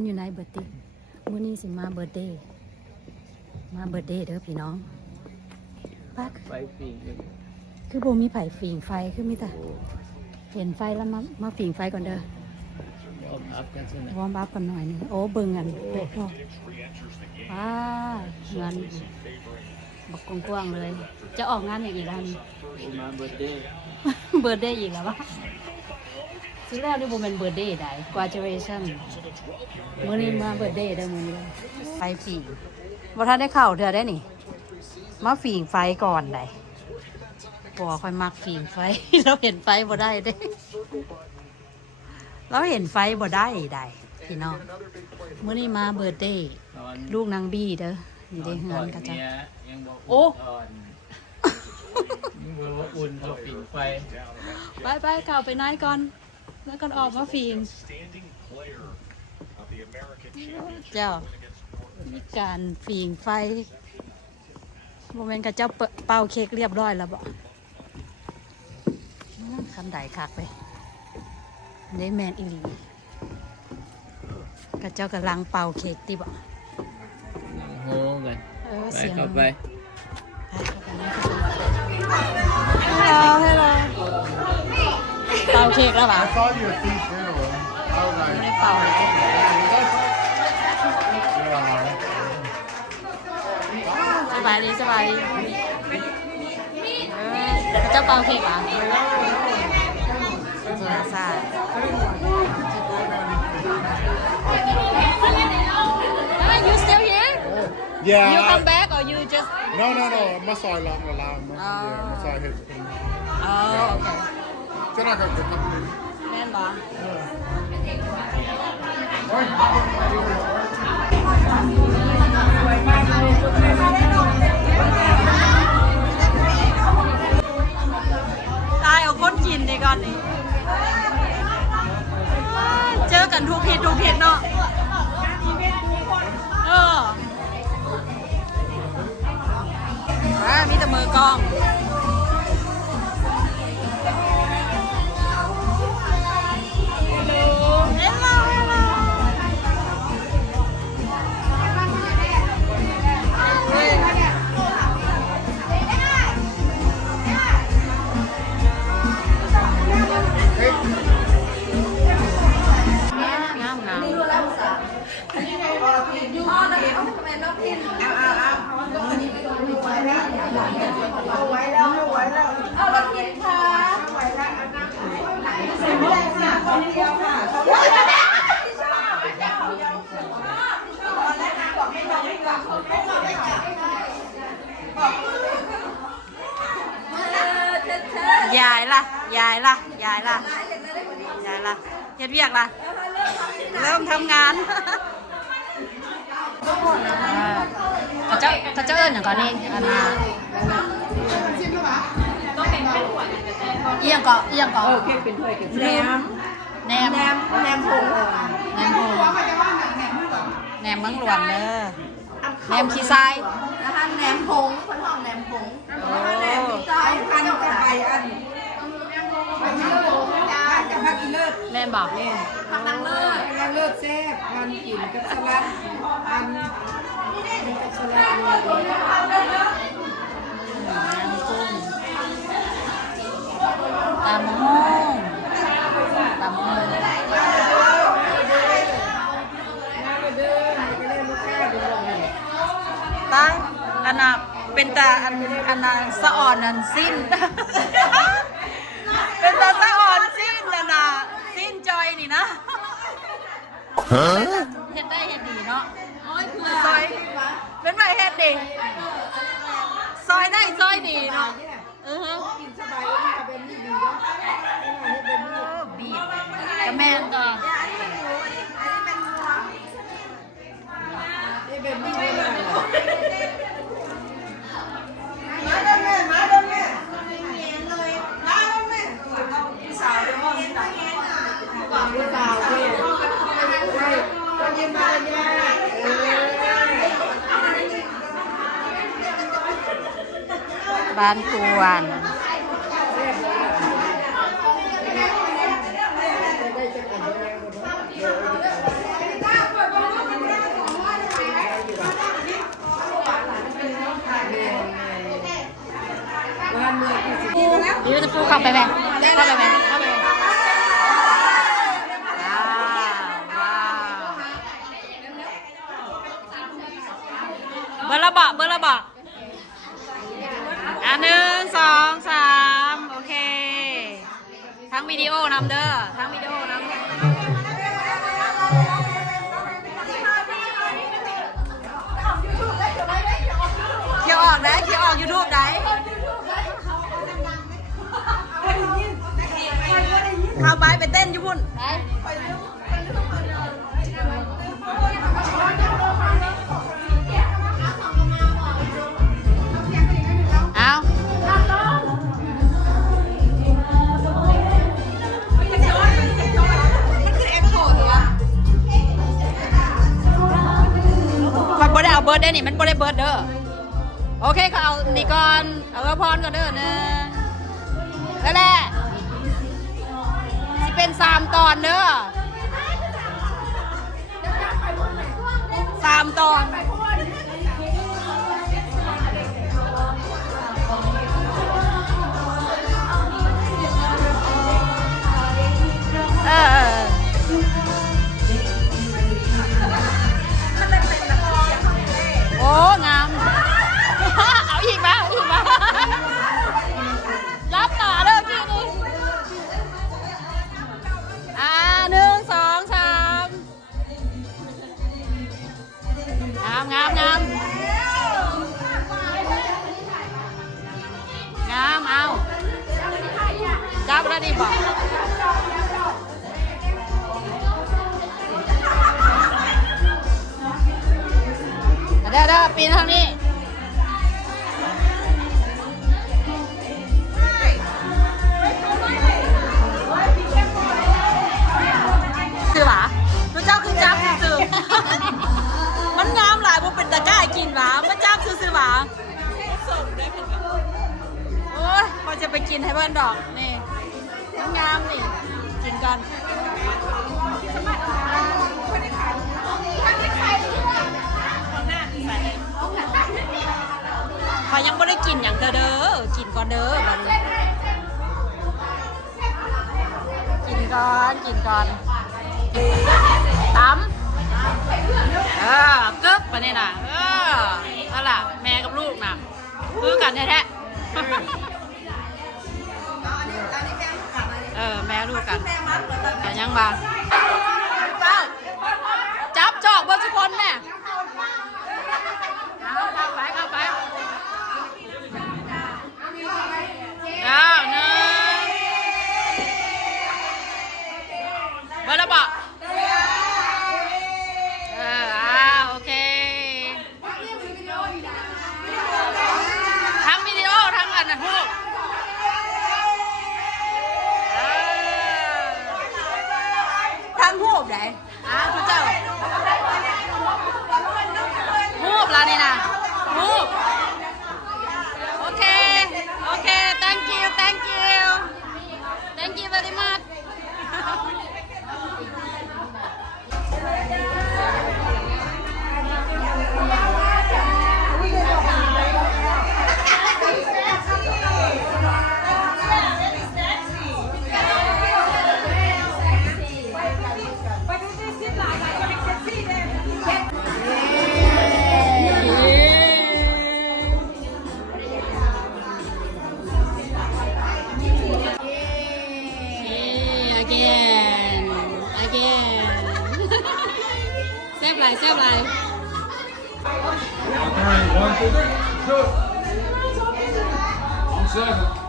คนอยู่ในเบิร์ดตี้มื้อนี้สิมาเบิร์ดเดย์เด้อพี่น้องปัก ไฟฟิง คือบ่มีไผฝิ่งไฟคือมีแต่เห็นไฟแล้วมาฝิ่งไฟก่อนเด้อ วอร์มอัพกันใช่ไหม วอร์มอัพกันหน่อยนึงโอ้เบิ่งกันโอ้โหงานบักกว้างๆเลย จะออกงานอย่างอีกแล้วนี่ มาเบิร์ดเดย์ เบิร์ดเดย์อีกแล้ววะซื้อแล้วนี่บ่แม่นเบิร์ดเดย์ได้ graduation มื้อนี้มาเบิร์ดเดย์ได้อมื้อนี้เลยไฟฝิ่งบ่ทันได้เข้าเทื่อได้นี่ มาฝิ่งไฟก่อนได้บ่ค่อยมักฝิ่งไฟ เราเห็นไฟบ่ได้เด้ เราเห็นไฟบ่ได้ได้พี่น้องมื้อนี้มาเบิร์ดเดย์ลูกนางบี้เด้อนี่ได้เฮือนก็จะ ยังบอก โอ้ ยังบอกอุ่นเขาปิดไฟ ไปเก่าไปนายก่อน แล้วก็ออกมาฟิล์มเจ้ามีการฟิล์มไฟโมเมนต์กับเจ้าเป่าเค้กเรียบร้อยแล้วบ่คันใดคักเลยได้แมนอีหลีกับเจ้ากำลังเป่าเค้กติบ่ โหกัน เออ ไป เสียง เข้าไป ฮัลโหลเป่าเค้กแล้วปะ I saw your feet earlier. I was ไม่ like, ได้เป่าเลย yeah. สบายดีเจ้าเป่าเค้กปะใช่ You still here? Yeah. You come back or you just? No. My sorry, long alarm. Yeah, my sorry. Hit. Oh, okay. Then I got the company. แม่นปะตายเอาคนกินดีก่อนนี่เจอกันทุกทิศเนาะมีแต่มือกล้อง ยายล่ะเฮ็ดเวียกล่ะเริ่มทำงานเขาเจ้าเอิญอย่างก่อนนี่อันน่ะเอียงก่อนเค้กเป็นถ้วยแหนมผง แหนมมังหลวนเด้อแหนมขี้ทราย นะคะแหนมผงคนห้องแหนมผงแหนมขี้ทรายพันกับใบอันพันกับผักอีเลิศ แม่นบอก ผักนางเลิศนางเลิศแซ่บพันกินกับสลัดพันกับสลัด น้ำกุ้งตามะม่วงตั้งอันน่ะเป็นตาอันน่ะสะอ่อนอันสิ้น เป็นตาสะอ่อนสิ้นอันน่ะสิ้นจอยนี่นะเฮ็ดได้เฮ็ดดีเนาะซอยเป็นไรเฮ็ดดีซอยได้ซอยดีเนาะกินสบายนี่ก็เป็นนี่ดีเนาะเป็นนี่ บีบกระแมนต่อ นี่เป็นนี่ไม่ได้หรอกบ้านกวน beautiful เข้าไปไหมเข้าไปไหมเข้าไปไหมว้าวเบอร์ละเบาะเบอร์ละเบาะ1 2 3โอเคทั้งวิดีโอนำเด้อทั้งวิดีโอนำเคียวออกได้เคียวออก YouTube ได้เข้าไปไปเต้นญี่ปุ่นเอาคอยบ่ได้เอาเบิร์ดได้นี่มันบ่ได้เบิร์ดเด้อโอเคเขาเอานี่ก่อนเอาพรก่อนเด้อนะแล้วแหละสิเป็น3 ตอนเด้อ3 ตอนโอ้งามเอาอีกมาเอาอีกมารับต่อเด้อพี่นี่1 2 3งามเอาจับแล้วดิบอกเด้อปีนทางนี้ซื้อหวาพระเจ้าคือจับซื้อมันงามหลายพวกเป็นตะกร้ากินหวามันจับซื้อหวาโอ้ยพอจะไปกินให้เพื่อนดอกนี่มันงามนี่กินกันพอยังไม่ได้กินอย่างเด้อกินก่อนเด้อบัดนี้กินก่อนตำกึ๊บไปนี่นะนั่นแหละแม่กับลูกน่ะคือกันแท้แม่ลูกกันแต่ยังบางจับจอกบนสุคนแม่เข้าไป1เบอร์ละเบาะโอเคทั้งวิดีโอทั้งอันนั้นพวกทั้งหูบไหนคุณเจ้าหูบแล้วนี่นะหูบโอเค thank you very muchแซ่บไร All right, 1, 2, 3, shoot.